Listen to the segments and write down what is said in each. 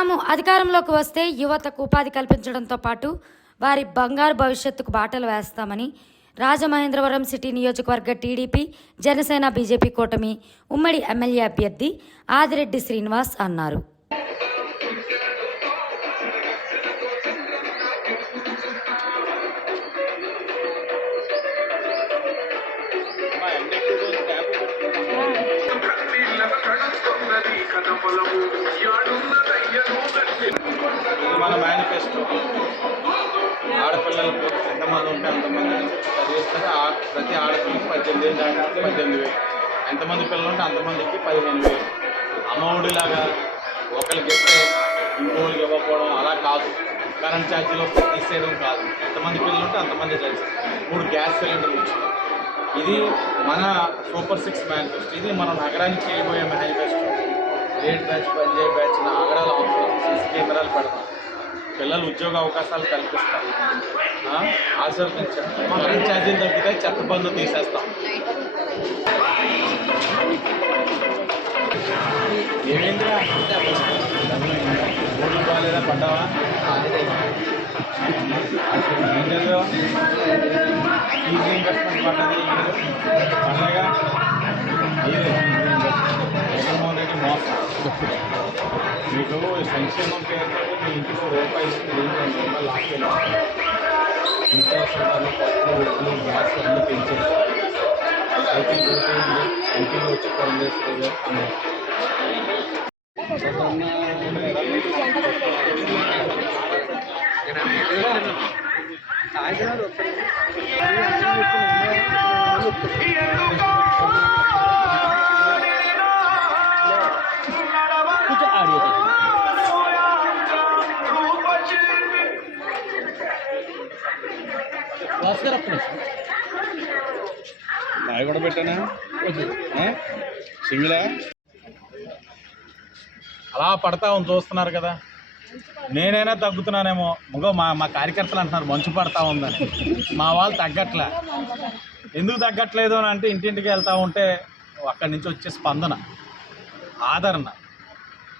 తాము అధికారంలోకి వస్తే యువతకు ఉపాధి కల్పించడంతో పాటు వారి బంగారు భవిష్యత్తుకు బాటలు వేస్తామని రాజమహేంద్రవరం సిటీ నియోజకవర్గ టీడీపీ జనసేన బీజేపీ కూటమి ఉమ్మడి ఎమ్మెల్యే అభ్యర్థి ఆదిరెడ్డి శ్రీనివాస్ అన్నారు. మన మేనిఫెస్టో ఆడపిల్లలకు ఎంతమంది ఉంటే అంతమంది చదివిస్తారు. ప్రతి ఆడపిల్లకి 18 ఏళ్ళు దాకా 18,000, ఎంతమంది పిల్లలు ఉంటే అంతమందికి 15,000. అమ్మఒడిలాగా ఒకరికి ఇస్తే ఇంకోళ్ళకి ఇవ్వకపోవడం అలా కాదు. కరెంట్ ఛార్జీలు వస్తే తీసేయడం కాదు. ఎంతమంది పిల్లలు ఉంటే అంతమంది చదివిస్తారు. 3 గ్యాస్ సిలిండర్లు ఇచ్చారు. ఇది మన సూపర్ 6 మేనిఫెస్టో. ఇది మనం నగరానికి చేయబోయే manifesto. Rate batch, Punjab batch, నగరాలు అవసరం, సిసి కేంద్రాలు పెడతాం, పిల్లలు ఉద్యోగ అవకాశాలు కల్పిస్తాం, ఆశీర్వదించాం. కరెంట్ ఛార్జీలు తగ్గుతాయి, చెత్త పన్ను తీసేస్తాం. ఏమేంద్రా ఓట్లు బాగాలేదా, పడ్డావా? ఏం చదివా? ఈజీ ఇన్వెస్ట్మెంట్ పడ్డది పండగ. జగన్మోహన్ రెడ్డి మోసం. మీకు సంక్షేమం పేరుతో మీ ఇంటికి రూపాయి ఇస్తే రూపాయలు లాక్కెళ్ళాలి. నిత్యావసరాలు, పప్పులు, ఉప్పులు, గ్యాస్ అన్నీ పెంచేసి ఇంటికి వచ్చి పనిచేస్తుంది అన్నారు. నాయ కూడా పెట్టానా సింగిలా? అలా పడతా ఉంది, చూస్తున్నారు కదా. నేనైనా తగ్గుతున్నానేమో. మా కార్యకర్తలు అంటున్నారు మంచు పడతా ఉందని. మా వాళ్ళు తగ్గట్లే. ఎందుకు తగ్గట్లేదు అని అంటే ఇంటింటికి వెళ్తూ ఉంటే అక్కడి నుంచి వచ్చే స్పందన, ఆదరణ,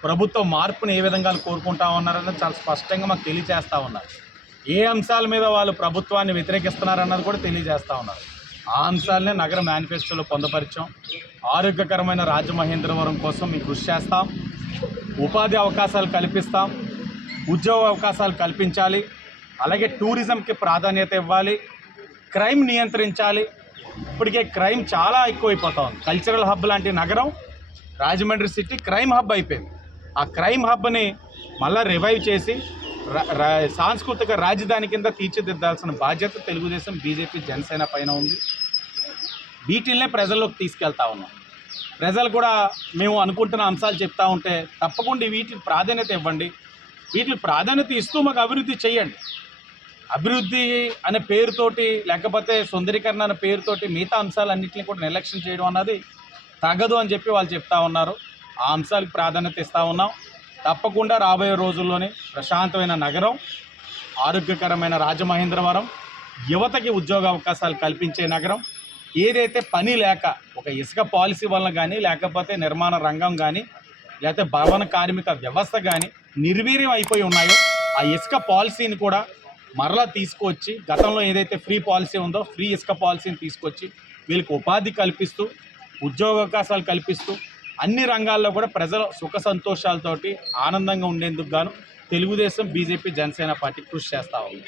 ప్రభుత్వ మార్పుని ఏ విధంగా కోరుకుంటా ఉన్నారన్నది చాలా స్పష్టంగా మాకు తెలియజేస్తూ ఉన్నారు. ఏ అంశాల మీద వాళ్ళు ప్రభుత్వాన్ని వ్యతిరేకిస్తున్నారన్నది కూడా తెలియజేస్తూ ఉన్నారు. ఆ అంశాలనే నగర మేనిఫెస్టోలో పొందుపరిచాం. ఆరోగ్యకరమైన రాజమహేంద్రవరం కోసం మేము కృషి చేస్తాం. ఉపాధి అవకాశాలు కల్పిస్తాం, ఉద్యోగ అవకాశాలు కల్పించాలి, అలాగే టూరిజంకి ప్రాధాన్యత ఇవ్వాలి, క్రైమ్ నియంత్రించాలి. ఇప్పటికే క్రైమ్ చాలా ఎక్కువైపోతా ఉంది. కల్చరల్ హబ్ లాంటి నగరం రాజమండ్రి సిటీ క్రైమ్ హబ్ అయిపోయింది. ఆ క్రైమ్ హబ్ని మళ్ళీ రివైవ్ చేసి సాంస్కృతిక రాజధాని కింద తీర్చిదిద్దాల్సిన బాధ్యత తెలుగుదేశం, బీజేపీ, జనసేన పైన ఉంది. వీటిల్నే ప్రజల్లోకి తీసుకెళ్తా ఉన్నాం. ప్రజలు కూడా మేము అనుకుంటున్న అంశాలు చెప్తా ఉంటే తప్పకుండా వీటికి ప్రాధాన్యత ఇవ్వండి. వీటికి ప్రాధాన్యత ఇస్తూ మాకు అభివృద్ధి చేయండి. అభివృద్ధి అనే పేరుతోటి లేకపోతే సుందరీకరణ అనే పేరుతోటి మిగతా అంశాలన్నింటినీ కూడా నిర్లక్ష్యం చేయడం అన్నది తగదు అని చెప్పి వాళ్ళు చెప్తా ఉన్నారు. ఆ అంశాలకు ప్రాధాన్యత ఇస్తూ ఉన్నాం. తప్పకుండా రాబోయే రోజుల్లోనే ప్రశాంతమైన నగరం, ఆరోగ్యకరమైన రాజమహేంద్రవరం, యువతకి ఉద్యోగ అవకాశాలు కల్పించే నగరం, ఏదైతే పని లేక ఒక ఇసుక పాలసీ వలన కానీ లేకపోతే నిర్మాణ రంగం కానీ లేకపోతే భవన కార్మిక వ్యవస్థ కానీ నిర్వీర్యం అయిపోయి ఉన్నాయో ఆ ఇసుక పాలసీని కూడా మరలా తీసుకొచ్చి, గతంలో ఏదైతే ఫ్రీ పాలసీ ఉందో ఫ్రీ ఇసుక పాలసీని తీసుకొచ్చి వీళ్ళకి ఉపాధి కల్పిస్తూ, ఉద్యోగ అవకాశాలు కల్పిస్తూ అన్ని రంగాల్లో కూడా ప్రజల సుఖ సంతోషాలతోటి ఆనందంగా ఉండేందుకు గాను తెలుగుదేశం, బీజేపీ, జనసేన పార్టీ కృషి చేస్తూ ఉంది.